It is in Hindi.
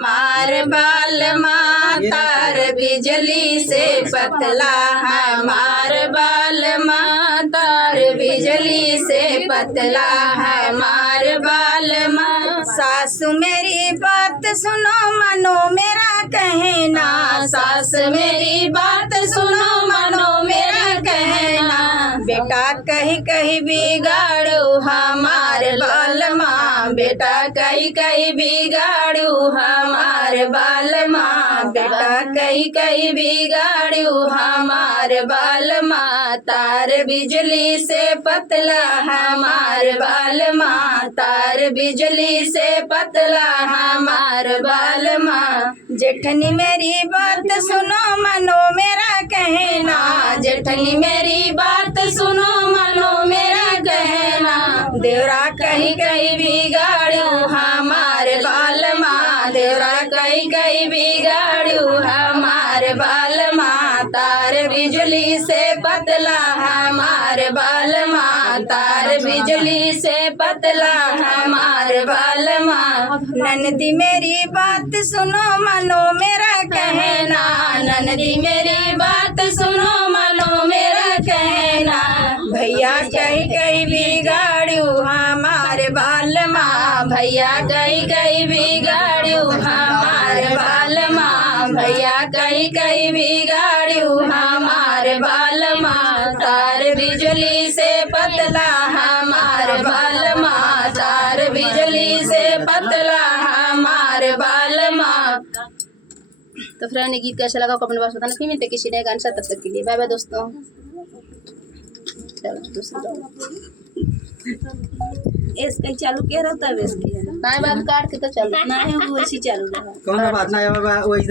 हमार बाल तार बिजली से पतला, हमार बाल तार बिजली से पतला, हमार बाल सासु मेरी बात सुनो मानो मेरा कहना, सास मेरी बात सुनो मानो मेरा कहना, बेटा कहीं कहीं बिगाड़ू हमार बाल माँ, बेटा कहीं कहीं बिगाड़ू हमार बाल माँ, बेटा कहीं कहीं बिगाड़ू हमार बाल माँ, तार बिजली से पतला हमार बाल माँ, तार बिजली से पतला हमार बाल माँ। जेठनी मेरी बात सुनो मानो मेरा कहना, जेठनी मेरी बात सुनो मानो मेरा कहना, देवरा कहीं कहीं बिगाड़ू हमार बाल माँ, देवरा कहीं कहीं बिगाड़ू हमार बाल माँ, तार बिजली से पतला हमार बाल माँ, तार बिजली से पतला हमार बाल माँ। ननदी मेरी बात सुनो मानो मेरा कहना, ननदी मेरी बात सुनो मानो मेरा कहना, भैया कहीं कहीं बिगाड़ू हमारे बाल माँ, भैया कहीं कहीं बिगाड़ू हमारे बाल माँ, भैया कहीं कहीं बिगाड़ू हमारे बाल माँ, तार बिजली से पतला हमारे बाल माँ, तार बिजली से पतला हमारे बाल माँ। तो फ्रेंड ये गीत कैसा लगा को अपने पास बताना, फिर मिलते किसी नए गाने से, तब तक के लिए बाय बाय दोस्तों। चलो दूसरा इसका चालू क्या रहता है, इसकी ना बात काट के तो चलो ना है वो ऐसी चालू रहा, कौन बात ना है वैसे